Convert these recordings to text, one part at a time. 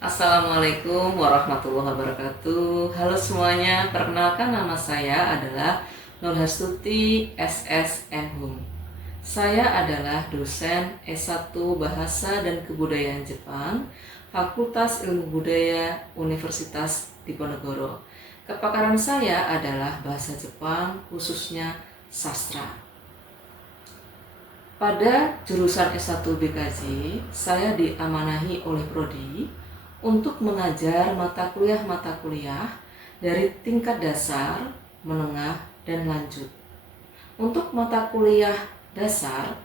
Assalamualaikum warahmatullahi wabarakatuh. Halo semuanya, perkenalkan nama saya adalah Nurhastuti SSM. Saya adalah dosen S1 Bahasa dan Kebudayaan Jepang, Fakultas Ilmu Budaya Universitas Diponegoro. Kepakaran saya adalah bahasa Jepang, khususnya sastra. Pada jurusan S1 BKJ, saya diamanahi oleh Prodi untuk mengajar mata kuliah dari tingkat dasar, menengah, dan lanjut. Untuk mata kuliah dasar,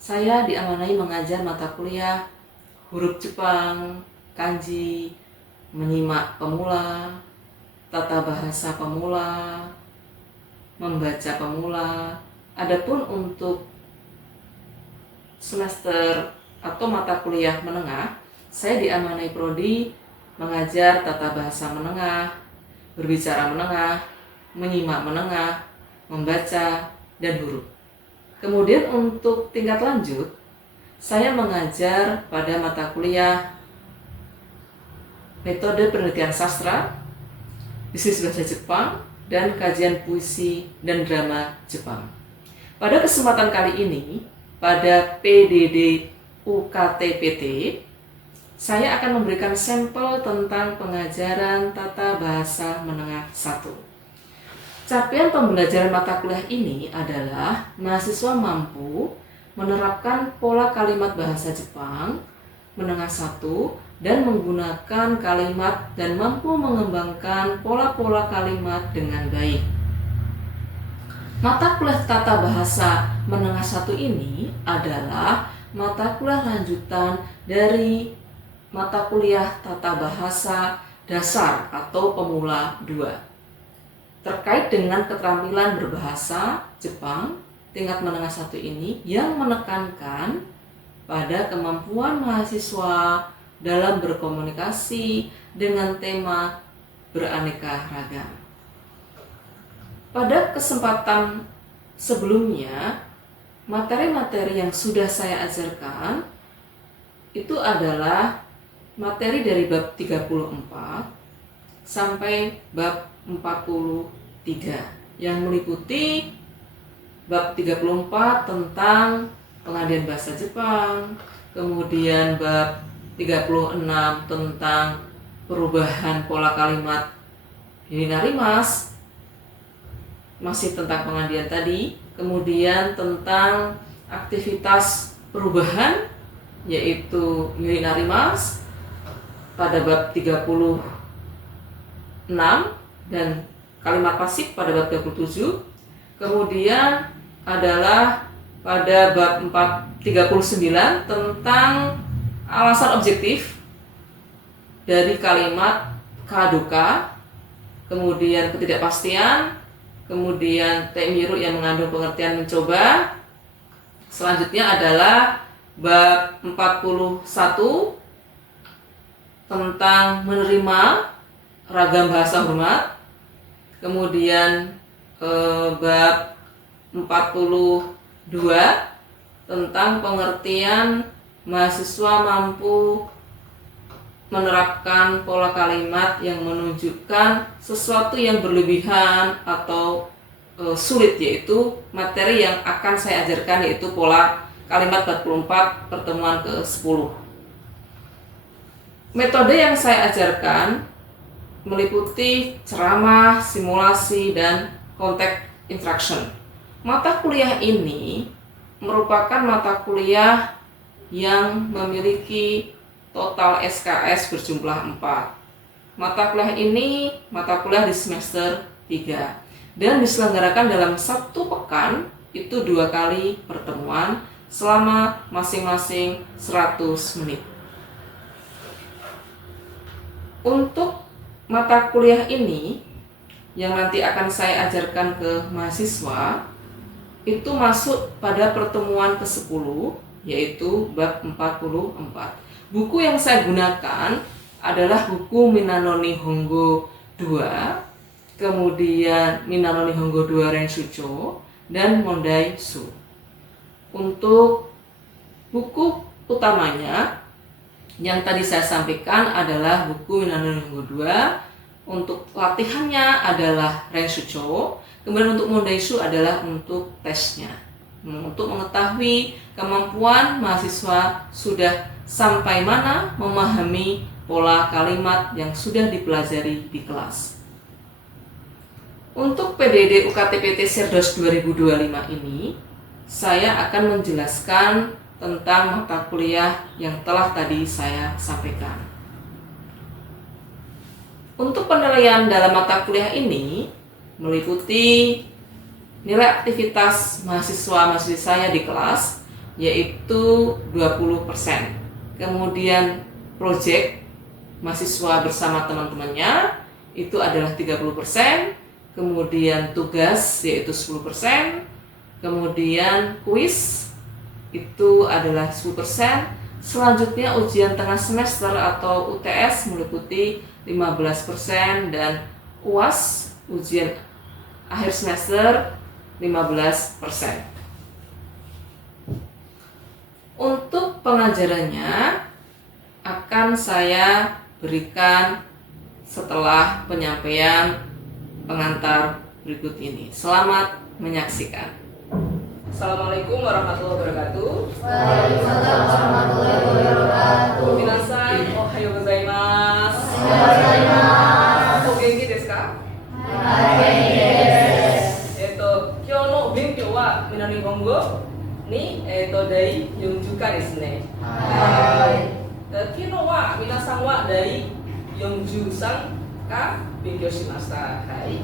saya diamanahi mengajar mata kuliah huruf Jepang, kanji, menyimak pemula, tata bahasa pemula, membaca pemula. Adapun untuk semester atau mata kuliah menengah, saya diamanai Prodi mengajar tata bahasa menengah, berbicara menengah, menyimak menengah, membaca, dan huruf. Kemudian untuk tingkat lanjut, saya mengajar pada mata kuliah metode penelitian sastra, bisnis bahasa Jepang, dan kajian puisi dan drama Jepang. Pada kesempatan kali ini, pada PDD UKTPT, saya akan memberikan sampel tentang pengajaran tata bahasa menengah 1. Capaian pembelajaran mata kuliah ini adalah mahasiswa mampu menerapkan pola kalimat bahasa Jepang menengah 1 dan menggunakan kalimat dan mampu mengembangkan pola-pola kalimat dengan baik. Mata kuliah tata bahasa menengah 1 ini adalah mata kuliah lanjutan dari mata kuliah tata bahasa dasar atau pemula 2. Terkait dengan keterampilan berbahasa Jepang tingkat menengah 1 ini yang menekankan pada kemampuan mahasiswa dalam berkomunikasi dengan tema beraneka ragam. Pada kesempatan sebelumnya, materi-materi yang sudah saya ajarkan itu adalah materi dari bab 34 sampai bab 43 yang meliputi bab 34 tentang pengadilan bahasa Jepang, kemudian bab 36 tentang perubahan pola kalimat Hirinarimas, masih tentang pengandian tadi, kemudian tentang aktivitas perubahan yaitu Hirinarimas pada bab 36 dan kalimat pasif pada bab 37. Kemudian adalah pada bab 39 tentang alasan objektif dari kalimat kaduka, kemudian ketidakpastian, kemudian temiru yang mengandung pengertian mencoba. Selanjutnya adalah bab 41 tentang menerima ragam bahasa hormat. Kemudian bab 42 tentang pengertian mahasiswa mampu menerapkan pola kalimat yang menunjukkan sesuatu yang berlebihan atau sulit, yaitu materi yang akan saya ajarkan yaitu pola kalimat 44 pertemuan ke-10. Metode yang saya ajarkan meliputi ceramah, simulasi, dan contact interaction. Mata kuliah ini merupakan mata kuliah yang memiliki total SKS berjumlah 4. Mata kuliah ini mata kuliah di semester 3 dan diselenggarakan dalam 1 pekan, itu 2 kali pertemuan selama masing-masing 100 menit. Untuk mata kuliah ini yang nanti akan saya ajarkan ke mahasiswa itu masuk pada pertemuan ke-10 yaitu bab 44. Buku yang saya gunakan adalah buku Minano Nihongo 2, kemudian Minano Nihongo 2 Renshucho, dan Mondai Shu. Untuk buku utamanya Yang tadi saya sampaikan adalah buku Minano Nihongo 2. Untuk latihannya adalah Renshucho. Kemudian untuk Mondaisu adalah untuk tesnya. Untuk mengetahui kemampuan mahasiswa sudah sampai mana memahami pola kalimat yang sudah dipelajari di kelas. Untuk PDD UKT-PT Sirdos 2025 ini, saya akan menjelaskan tentang mata kuliah yang telah tadi saya sampaikan. Untuk penilaian dalam mata kuliah ini meliputi nilai aktivitas mahasiswa-mahasiswi saya di kelas, yaitu 20%. Kemudian proyek mahasiswa bersama teman-temannya itu adalah 30%. Kemudian tugas yaitu 10%. Kemudian kuis itu adalah 10%. Selanjutnya ujian tengah semester atau UTS meliputi 15% dan UAS ujian akhir semester 15%. Untuk pengajarannya akan saya berikan setelah penyampaian pengantar berikut ini. Selamat menyaksikan. Assalamualaikum warahmatullahi wabarakatuh. Waalaikumsalam warahmatullahi wabarakatuh. Minasan, ohayo gozaimasu. O genki desu ka? Kyou no benkyou wa Minano Nihongo ni dari 40ですね。昨日は皆さんは第43か勉強しました。はい。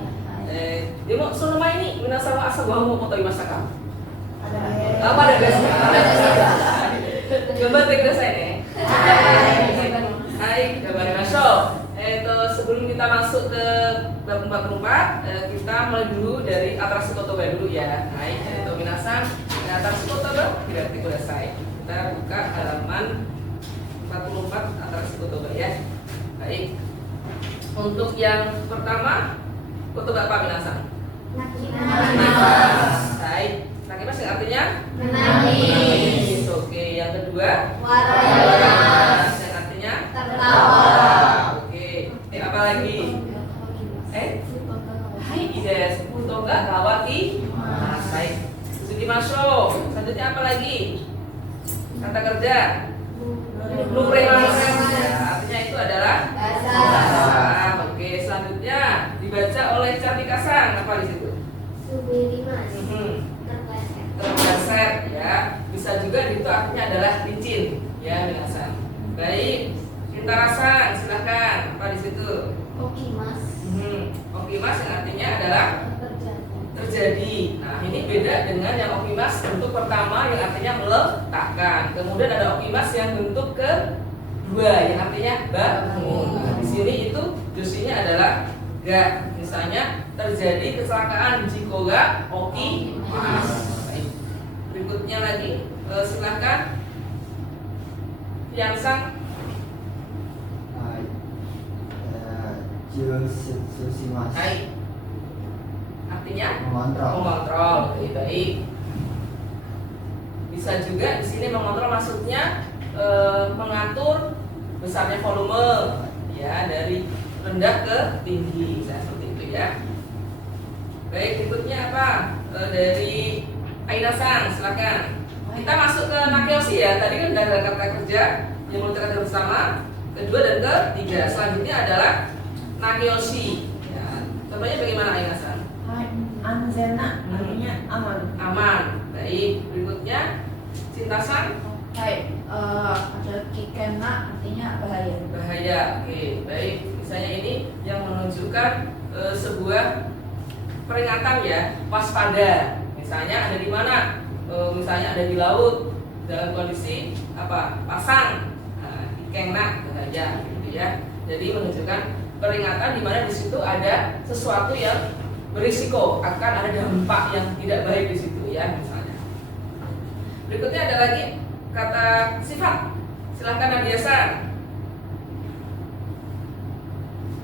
でもその前に皆さんは朝ごはんをとりましたか？あ、まだですか？頑張ってくださいね。はい、頑張りましょう。Sebelum kita masuk ke bab 44, kita mulai dulu dari atrasu kotoba dulu ya. Hai, minasan, atrasu kotoba berarti kudasai. Kita buka halaman 44 atrasu kotoba ya. Baik. Untuk yang pertama, kotoba apa minasan? Nakimas. Hai. Nakimas yang artinya? Menangis. Oke, yang kedua? Waras. Yang artinya? Tertawa. Apa lagi? Hai, ides. Toga kawati. Baik. Sudimashou. Selanjutnya apa lagi? Kata kerja. Nuremasu. Artinya itu adalah basah. Oke, selanjutnya dibaca oleh Cantika-san. Apa di situ? Subirimas. Terpleset ya. Bisa juga itu artinya adalah licin ya, minasan. Baik. Kintara-san, silakan. Apa di situ? Okimas. Okimas yang artinya adalah terjadi. Nah, ini beda dengan yang okimas bentuk pertama yang artinya meletakkan. Kemudian ada okimas yang bentuk kedua yang artinya bangun. Nah, di sini itu josinya adalah ga. Misalnya terjadi kecelakaan jiko ga okimas. Baik. Berikutnya lagi, silakan. Yang-san. Hai. Artinya mengontrol. Baik. Bisa juga di sini mengontrol maksudnya mengatur besarnya volume ya dari rendah ke tinggi, seperti itu ya. Baik, berikutnya apa? Dari Aida-san, silakan. Kita masuk ke Nakeoshi ya. Tadi kan ada kata kerja yang menentukan bersama, kedua dan ketiga. Selanjutnya adalah Nakeoshi. Ya. Contohnya bagaimana Aida-san? Anzena artinya aman. Aman. Baik, berikutnya Cinta-san. Hai, ada kikena artinya bahaya. Bahaya. Oke, baik. Misalnya ini yang menunjukkan sebuah peringatan ya, waspada. Misalnya ada di mana? Misalnya ada di laut dalam kondisi apa? Pasang. Kikena bahaya gitu ya. Jadi menunjukkan peringatan di mana di situ ada sesuatu yang berisiko, akan ada dampak yang tidak baik di situ ya, misalnya. Berikutnya ada lagi kata sifat. Silahkan Nadia-san.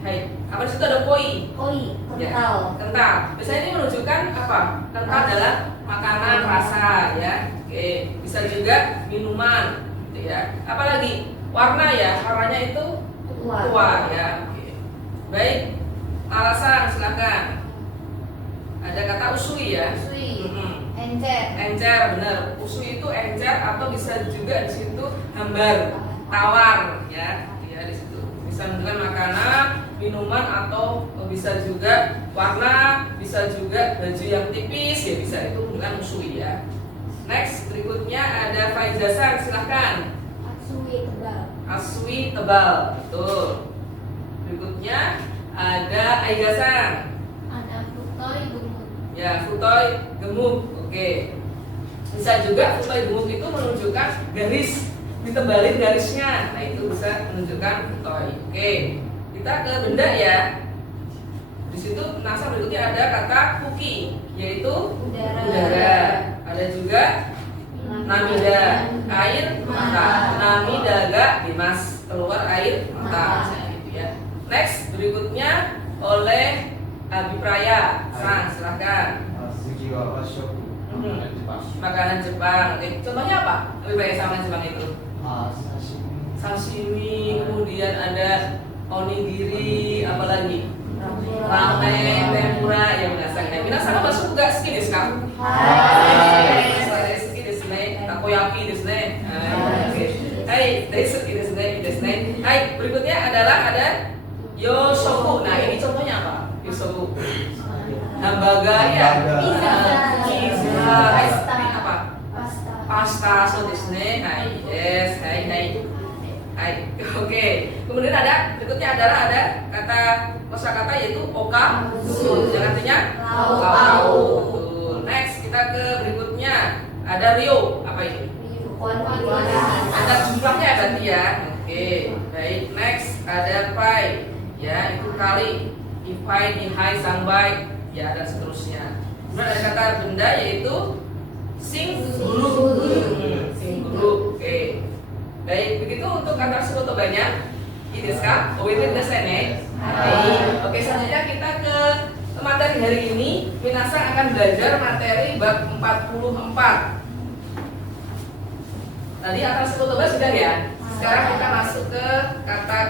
Hai, apa di situ ada koi? Koi, kental. Ya, kental. Biasanya ini menunjukkan apa? Kental adalah makanan rasa ya. Oke, bisa juga minuman gitu ya. Apalagi Warna ya, warnanya itu tua ya. Oke. Baik, alasan silakan. Ada kata usui ya. Usui. Mm-mm. Encer. Encer, benar. Usui itu encer atau bisa juga di situ hambar, tawar ya. Ya di situ. Bisa menunjukkan makanan, minuman atau bisa juga warna, bisa juga baju yang tipis ya bisa itu bukan usui ya. Next, berikutnya ada faizasan, silahkan. Asui tebal. Aswi tebal, betul. Berikutnya ada aigasan. Ada futoi gemuk. Ya, futoy gemuk. Oke. Bisa juga futoy gemuk itu menunjukkan garis, ditebalin garisnya. Nah, itu bisa menunjukkan futoy. Oke. Kita ke benda ya. Di situ nasa berikutnya ada kata kuki, yaitu udara. Ada juga namida, air mata. Namidaga dimas, keluar air mata. Nah, gitu ya. Next, berikutnya oleh Abipraya. Sang, silahkan. 次は和食 Makanan Jepang. Oke, contohnya apa? Abipraya sama Jepang itu. 刺身 Sashimi, kemudian ada onigiri, apalagi? Ramen, tempura, ya minasan. Nah, minasan masuk juga suki desu ka? Suki desu ne. Takoyaki desu ne. Oke. Hai, daisuki desu ne. Hai, berikutnya adalah ada yosoku. Nah, ini contohnya apa? Yosoku. Hamburger ya. Pizza. Pizza. Hai, ini apa? Pasta. Pasta, so desu ne. Hai, yes. Hai. Oke. Kemudian ada berikutnya adalah ada kata kosakata yaitu okazu. Yang artinya lauk. Betul. Next, kita ke berikutnya ada rio. Apa ini? Ada jumlahnya berarti ya. Oke, baik. Next ada pai. Ya, itu kali. Ipai, nihai, sambai, ya dan seterusnya. Kemudian ada kata benda yaitu sing guru. Sing guru. Oke. Baik, begitu untuk kata tersebut banyak. Ini sekarang, OWT desene. Oke, selanjutnya kita ke materi hari ini. Minasang akan belajar materi bab 44. Tadi atas sebetulnya sudah ya. Sekarang kita masuk ke kata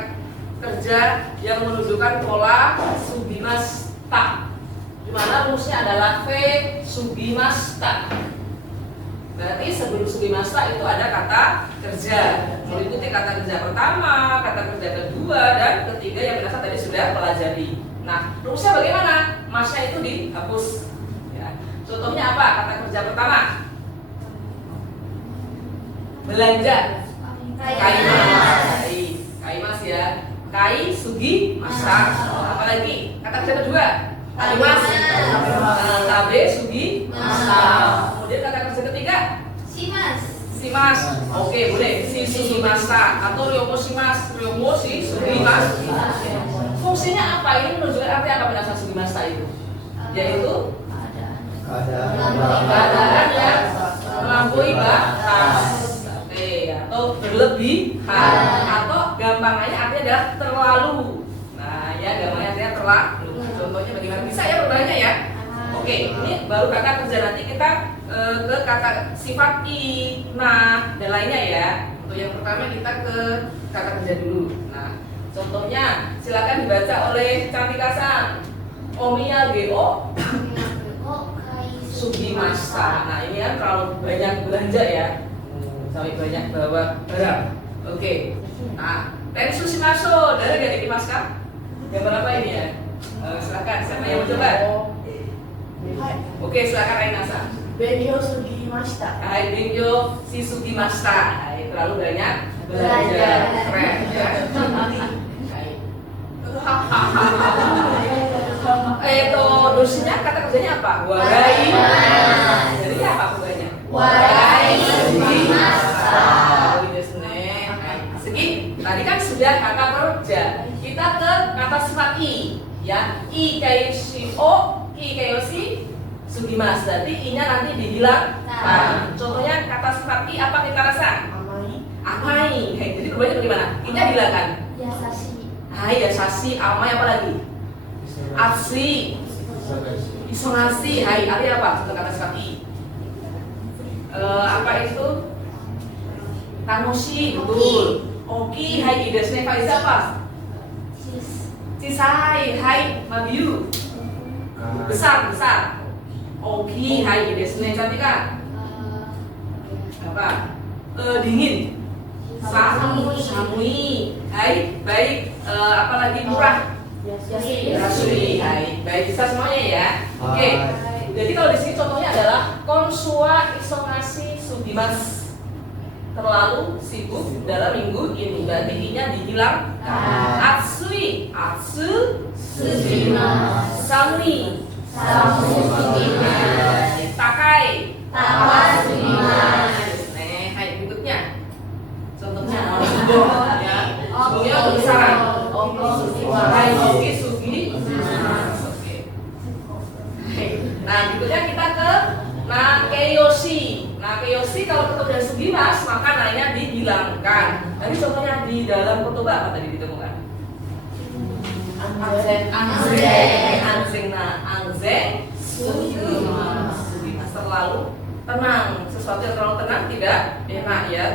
kerja yang menunjukkan pola subimasta. Di mana rumusnya adalah V subimasta. Berarti sebelum subimasta itu ada kata kerja. Meliputi kata kerja pertama, kata kerja kedua, dan ketiga yang biasa tadi sudah pelajari. Nah, rumusnya bagaimana? Masnya itu dihapus. Ya. Contohnya apa? Kata kerja pertama. Belanja. Kaimas ya. Kai sugi masa. Apalagi kata kerja kedua. Kaimas. Tabe sugi masa. Kemudian kata kerja ketiga. Simas. Oke, boleh. Si sugi masa atau ryomo simas. Ryomo si sugi mas. Fungsinya apa? Ini menunjukkan arti apa penasa sugi masa itu? Yaitu keadaan yang melampaui batas. Atau berlebihan atau gampangnya artinya adalah terlalu. Nah, ya gampangnya artinya terlalu. Contohnya bagaimana? Bisa ya berbanyak ya. Oke, ini baru kata kerja, nanti kita ke kata sifat i, nah dan lainnya ya. Untuk yang pertama kita ke kata kerja dulu. Nah, contohnya silakan dibaca oleh Cantika-san. Omiya geo sugimasa. Nah, ini kan terlalu banyak belanja ya. Sampai banyak bawa barang. Oke. Nah, tensu shimasho, dari gak dikimas kan? Gambar apa ini ya? Silakan, siapa yang mau coba? Oke, silakan Aina-san. Benyo sugimashita. Hai, Benyo si sugimashita. Hai, terlalu banyak belanja. Keren ya. Dosnya kata kerjanya apa? Warai. Jadi apa pokoknya? Warai sugimashita. Segi, tadi kan sudah kata kerja. Kita ke kata sifat i, ya. I kayak si o, i kayak si sugimas. Berarti i-nya nanti dihilangkan. Contohnya kata sifat i apa kita rasa? Amai. Jadi berubahnya bagaimana? I-nya dihilangkan. Hai, yasasi, amai apa lagi? Aksi, isolasi. Hai, artinya apa? Contoh kata sifat i. Apa itu? Tanoshi, betul. Oki, hai desu ne. Faiza apa? Cisai, hai Mabiu. Besar, besar. Oki, hai desu ne. Cantika. Apa? Dingin. Samui. Hai, baik. Apalagi murah. Yasui. Hai, baik, bisa semuanya ya. Oke. Jadi kalau di sini contohnya adalah konsua isongashi sugimasu. Terlalu sibuk dalam minggu ini. Berarti i-nya dihilangkan. Atsui, atsu sugimasu. Samui, sugimasu. Takai, sugimasu. Hai, berikutnya. Contohnya ya. Sebelumnya besaran. Hai, oki, sugi. Oke. Nah, berikutnya kita ke nakeyoshi. Nakeyoshi kalau ketemu dengan sugimas maka nanya dihilangkan. Tadi contohnya di dalam kotoba apa tadi ditemukan? Anzeng. Nah, anzeng sugimas. Sugimas terlalu tenang. Sesuatu yang terlalu tenang tidak enak ya.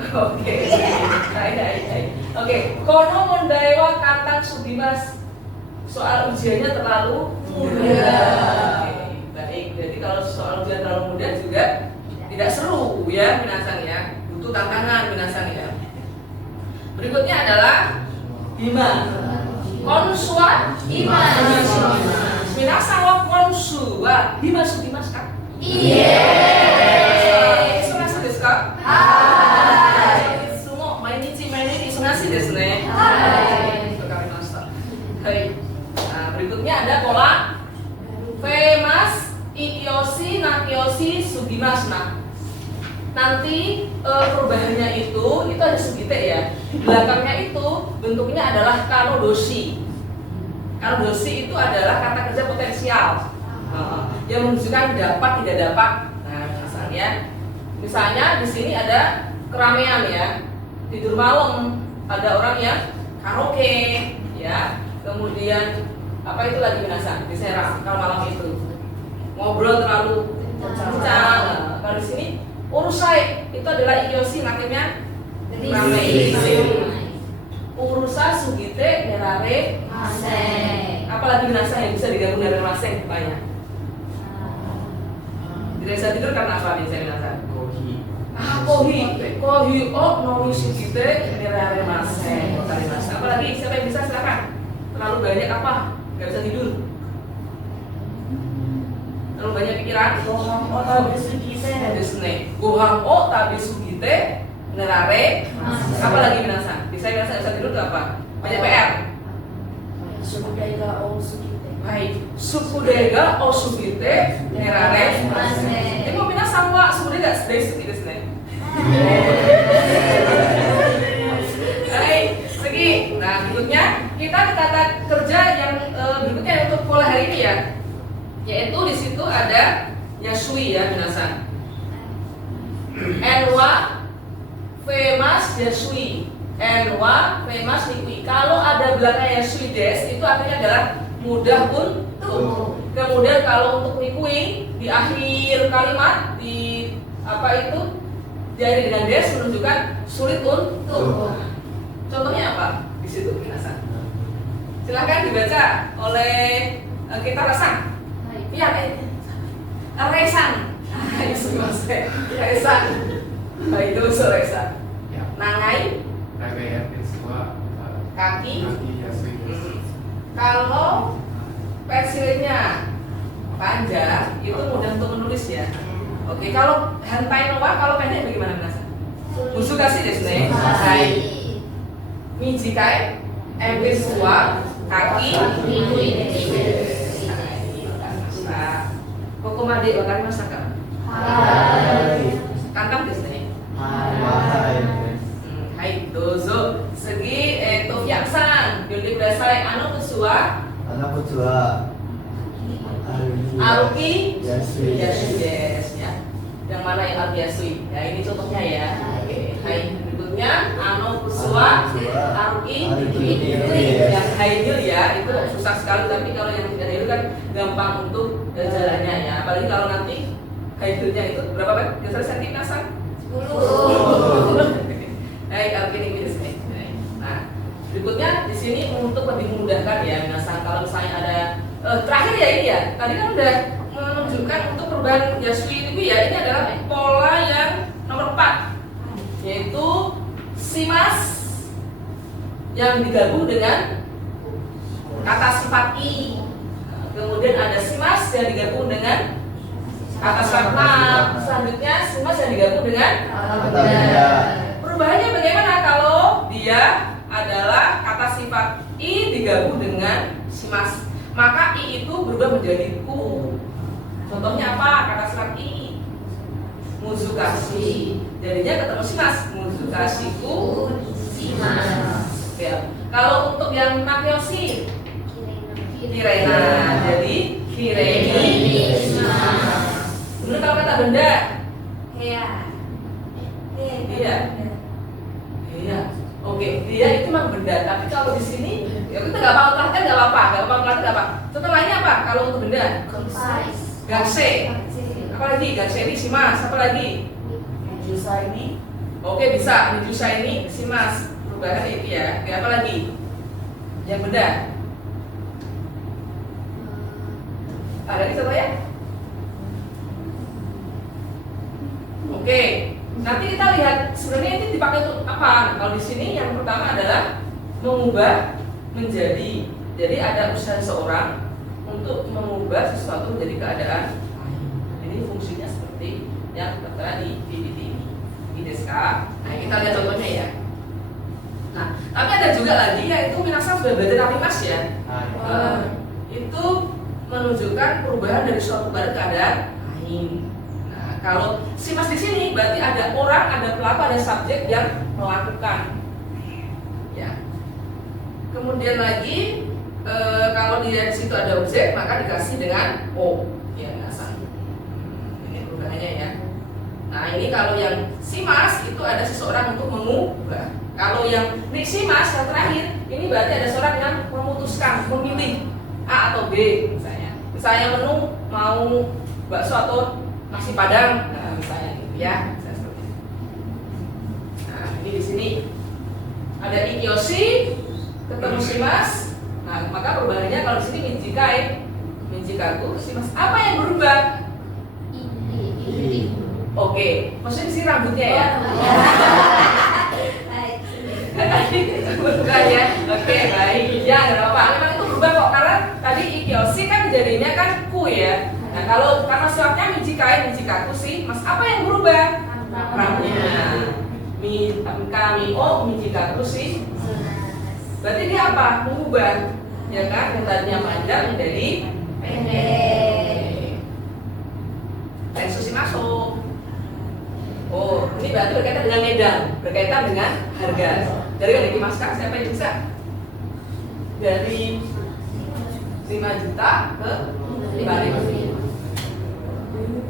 Oke. Hai. Oke, kono mondai wa kantang sugimas. Soal ujiannya terlalu mudah. Baik, jadi kalau soal ujian terlalu mudah juga tidak seru ya minasan ya, butuh tantangan minasan ya. Berikutnya adalah hima. Konsua hima. Minasan wa konsu wa hima sugimasu ka? Iya. Isunasi desu ka? Hai. Sumo mainichi isunasi desu ne. Hai. Wakarimashita. Hai. Nah, berikutnya ada pola Femas, Ikiyoshi, Nakiyoshi, Sugimasu. Nah, nanti perubahannya itu ada sugite ya. Di belakangnya itu bentuknya adalah kanodoshi. Kanodoshi itu adalah kata kerja potensial yang menunjukkan dapat tidak dapat. Nah, misalnya di sini ada keramaian ya, tidur malam, ada orang yang karaoke ya, kemudian apa itu lagi binasa di Serang kalau malam itu ngobrol terlalu kencang. Nah, kalau di sini urusai itu adalah ikiyoshi, makanya ramai. Urusa sugite nerare maseng. Apalagi binasa yang bisa digabung dari maseng banyak. Tidak bisa tidur karena apa biasanya binasa? Kohi noni sugite nerare maseng. Apalagi siapa yang bisa silakan. Terlalu banyak apa? Gak bisa tidur. Terlalu banyak pikiran. Goham o tabi sugite nerare. Apalagi binasa? Bisa tidur itu apa? Banyak PR. Sukudega o sugite. Baik. Sukudega o sugite nerare. Ini mau binasa wa sukudega sedai sugite desu ne. Baik, segi. Nah, berikutnya kita ke kata kerja yang berikutnya untuk pola hari ini ya. Yaitu di situ ada yasui ya binasa. Enwa femas yasui. Enwa femas nikui. Kalau ada belakang yasui des itu artinya adalah mudah untuk. Kemudian kalau untuk nikui di akhir kalimat di apa itu diakhiri dengan des menunjukkan sulit untuk. Contohnya apa? Di situ binasa. Silahkan dibaca oleh kita Rasan. Iya, Resan. Resan. Baik itu Resan. Nangai. Kaki. Kalau pensilnya panjang itu mudah untuk menulis ya. Oke, kalau hantai noa kalau pendek bagaimana binasa? Musukasi desu ne. Hai. Mijikai. Ebesua. Kaki. Kokomade wakarimashita ka? Kantang desu ne. Hai, dozo. Segi Tofiak-san, yonde kudasai. Ano wa Aruki Yasui ya. Yang mana yang Aruki ya, ini contohnya ya. Oke. Hai, berikutnya Ano Kusua Aruki. Yang haidil ya, itu susah sekali, tapi kalau yang tidak haidil kan gampang untuk jalannya ya. Apalagi kalau nanti haidilnya itu berapa Pak? Biasanya sentimeter 10. Baik, alkini desu. Nah, berikutnya di sini untuk lebih memudahkan ya, minasan kalau misalnya ada terakhir ya ini ya. Tadi kan udah menunjukkan untuk perubahan yasui ini ya, ini adalah pola yang nomor 4, yaitu simas yang digabung dengan kata sifat i. Kemudian ada simas yang digabung dengan kata sifat na. Selanjutnya simas yang digabung dengan Kata benda. perubahannya bagaimana kalau dia adalah kata sifat i digabung dengan simas? Maka i itu berubah menjadi ku. Contohnya apa? Kata sifat i. Muzukashi. Jadinya ketemu simas. Muzukashiku simas. Ya. Kalau untuk yang makeoshi, kirena. Jadi kireni simas. Kemudian kalau kata benda, Hea. iya. Iya. Oke, dia itu memang benda. Tapi kalau di sini, ya kita nggak mau perhatikan nggak apa-apa, nggak mau perhatikan nggak apa. Contoh lainnya apa? Kalau untuk benda, gakse. Apa lagi? Gakse ini simas. Apa lagi? Jusa ini Oke, bisa. Nijusa ini simas. Perubahan itu ya. Kayak apa lagi? Yang benda. Ada lagi contoh ya? Oke. Nanti kita lihat sebenarnya ini dipakai untuk apa. Kalau di sini yang pertama adalah mengubah menjadi. Jadi ada usaha seseorang untuk mengubah sesuatu menjadi keadaan lain. Ini fungsinya seperti yang tertera di PPT ini. Ini deska. Nah, kita lihat contohnya ya. Nah, tapi ada juga lagi yaitu minasan sudah belajar narimas ya. Itu menunjukkan perubahan dari suatu kepada keadaan lain. Nah, kalau simas di sini berarti ada orang, ada pelaku, ada subjek yang melakukan. Ya. Kemudian lagi kalau di situ ada objek maka dikasih dengan o. Ya, minasan. Ini perubahannya ya. Nah, ini kalau yang simas itu ada seseorang untuk mengubah. Kalau yang simas yang terakhir ini berarti ada seorang yang memutuskan, memilih A atau B misalnya. Misalnya menu mau bakso atau nasi padang, nah, misalnya gitu ya. Misalnya seperti itu. Nah, ini di sini ada ikyoshi ketemu simas. Nah, maka perubahannya kalau di sini minjikaku simas. Apa yang berubah? Oke, maksudnya di sini rambutnya ya. Bukan ya. Oke, baik. Ya, nggak apa-apa. Memang itu berubah kok karena tadi ikyoshi kan jadinya kan ku ya. Nah, kalau karena sifatnya minjikaku sih, Mas, apa yang berubah? Rambutnya. Kami minjikaku sih. Berarti dia apa? Mengubah. Ya kan? Yang tadinya panjang menjadi pendek. Tensushi masuk. Oh, ini berarti berkaitan dengan medan, berkaitan dengan harga. Dari kan Mas, siapa yang bisa? Dari 5 juta ke 5.000.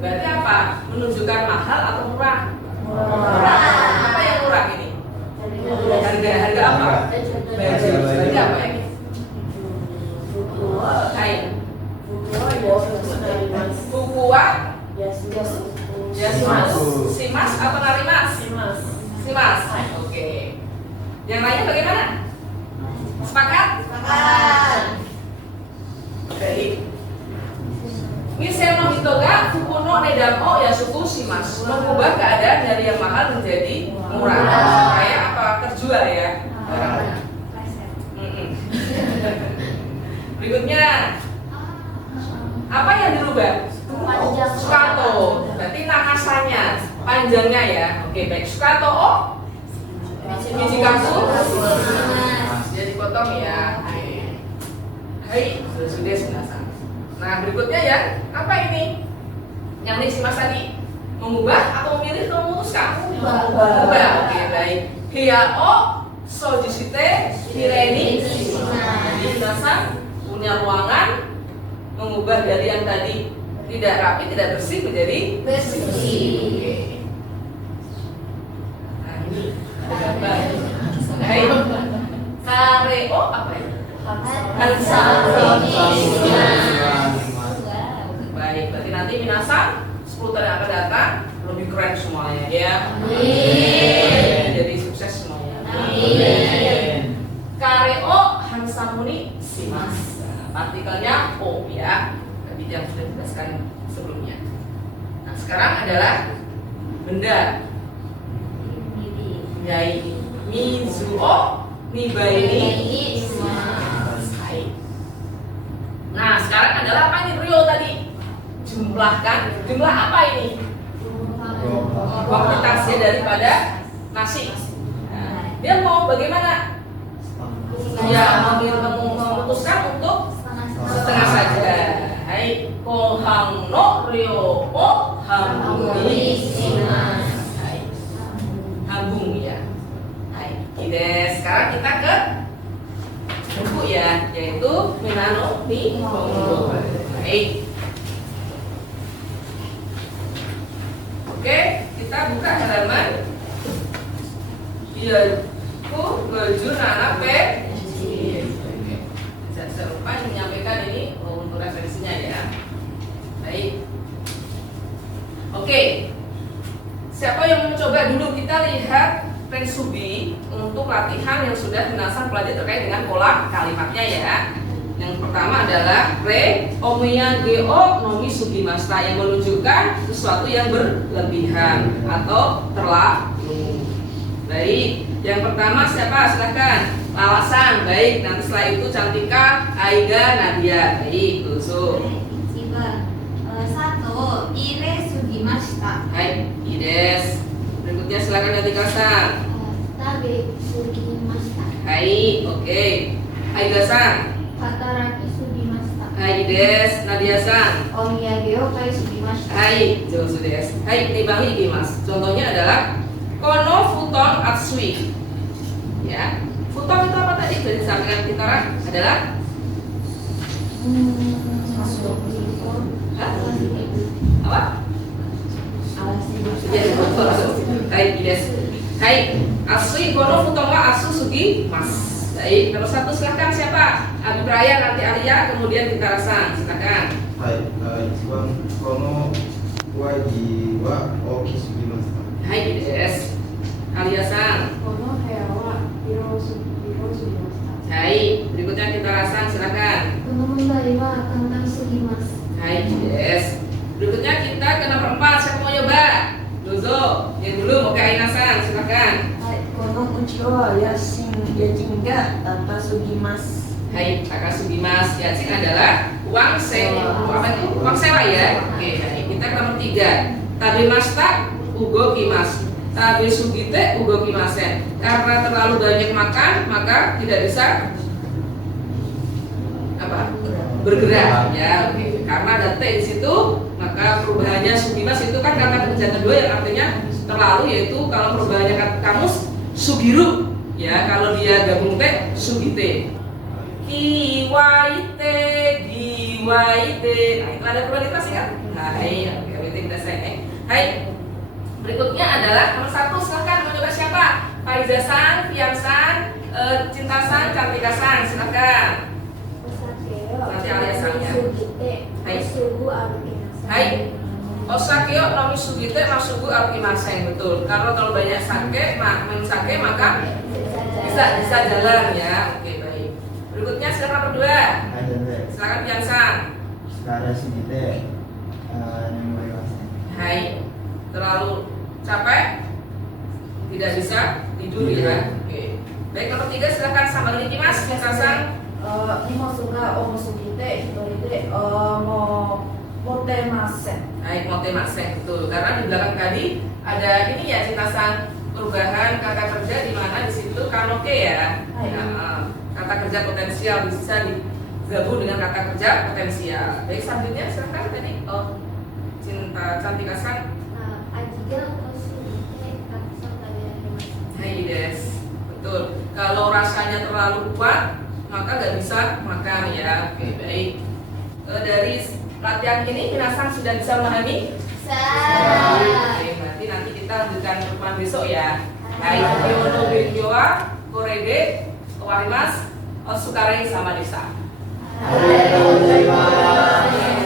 Berarti apa? Menunjukkan mahal atau murah? Murah. Apa yang murah ini? Harga apa? Baju. Berarti apa ini? Kain. Bukuwa. Simas apa narimas? Simas. Oke. Yang lainnya bagaimana? Sepakat? Baik. Miseno hitoga fukuno nedamo yasuku shimasu. Mengubah keadaan dari yang mahal menjadi murah supaya apa terjual ya barangnya. Berikutnya apa yang dirubah? Sukato. Berarti nakasanya panjangnya ya. Oke, baik. Sukato Mijikaku jadi potong ya. Hai, sudah selesai. Nah, berikutnya ya, apa ini? Yang ini si Mas tadi mengubah atau memilih atau memutuskan? Mengubah. Oke, baik. Hiao sojusite hireni. Jadi minasan punya ruangan mengubah dari yang tadi tidak rapi, tidak bersih menjadi bersih. Oke. Nah, ini ada gambar. Hai. Kareo apa ya? Hansa. Baik, berarti nanti minasan 10 tahun yang akan datang lebih keren semuanya ya. Jadi sukses semuanya. sekarang adalah benda. Yai Mizuo Nibaini. Nah, sekarang adalah apa ini Rio tadi? Jumlahkan. Jumlah apa ini? Kuantitasnya daripada nasi. Nah, dia mau bagaimana? Ya, memutuskan untuk setengah saja. Hai, kohang no Rio o hambuni shimasu. Hai, hambung ya. Hai, sekarang kita ke buku ya, yaitu Minano ni Hongo. Baik. Oke, kita buka halaman. Yaitu baju Nana P. Saya lupa menyampaikan ini untuk referensinya ya. Baik. Oke. Siapa yang mencoba dulu? Kita lihat Rensubi untuk latihan yang sudah Minasan pelajari terkait dengan pola kalimatnya ya. Yang pertama adalah re omiyage o nomi sugimashita, yang menunjukkan sesuatu yang berlebihan atau terlalu. Baik, yang pertama siapa? Silahkan. Alasan. Baik, nanti setelah itu Cantika, Aiga, Nadia. Baik, Lusu. Satu, ire sugimashita. Hai, Ides. Berikutnya silakan Cantika-san. Tabe sugimashita. Hai, oke. Aiga-san. Hataraki sugimashita. Hai, Ides. Nadia-san. Omiyage o kai sugimashita. Hai, Josu des. Hai, tibangi ikimasu. Contohnya adalah kono futon atsui. Ya. Futon itu apa tadi? Sudah disampaikan kita adalah Hah? Apa? Ya, betul. Hai, Ides. Hai, asui kono futon wa asu sugi mas. Baik, nomor satu silahkan siapa? Abi Praya, nanti Alia, kemudian kita Rasan. Silakan. はい、一番この上着は大きすぎました。 Hai, Ides. Alia-san. この部屋は広すぎました。 Hai, berikutnya kita Rasan. Silakan. この問題は簡単すぎます。 Hai, Ides. Berikutnya kita ke nomor 4. Siapa mau nyoba? Dozo. Yang dulu mau ke Aina-san. Silakan. はい、このうちは家賃が高すぎます。 Hai, Takasugimas. Yacin adalah uang sewa. Apa itu? Uang sewa ya. Oke, baik. Kita ke nomor 3. Tabemashita ugo kimas. Tabe sugite ugo kimasen. Karena terlalu banyak makan, maka tidak bisa apa? Bergerak ya. Oke. Karena ada T di situ, maka perubahannya sugimas itu kan kata kerja kedua yang artinya terlalu, yaitu kalau perubahannya kata kamus sugiru ya, kalau dia gabung T sugite. Giwaite. Nah, itu ada probabilitas ya. Hai, oke, kita selesai. Hai. Berikutnya adalah nomor 1. Silakan mencoba siapa? Faiza-san, Fian-san, Cinta-san, Cantika-san. Silakan. Nanti Alia-san ya. Hai. Hai. Osakeo nomi sugite masugu arukimasen. Betul. Kalau banyak minum sake maka bisa jalan ya. Oke, baik. Berikutnya silakan nomor 2. はい、全然 Silakan Fian-san. 疲れすぎて眠れません。 Hai. Terlalu capek, tidak bisa tidur ya. Oke. Baik, nomor 3 silakan Sambal Nikimas, Cinta-san. 荷物が重すぎて一人でもう持てません。 Hai, motemasen. Betul. Karena di belakang tadi ada ini ya, Cinta-san, perubahan kata kerja di mana di situ kanoke ya. Hai. Nah, kata kerja potensial bisa digabung dengan kata kerja potensial. Baik, selanjutnya silakan tadi. Cantika-san. Hai, Des. Betul. Kalau rasanya terlalu kuat, maka nggak bisa makan ya. Oke, baik. Dari latihan ini, Minasan sudah bisa memahami? Oke, berarti nanti kita lanjutkan pertemuan besok ya. Hai, Yono Benjoa, Korede, Warimas, Sukare sama Desa. ありがとうございます。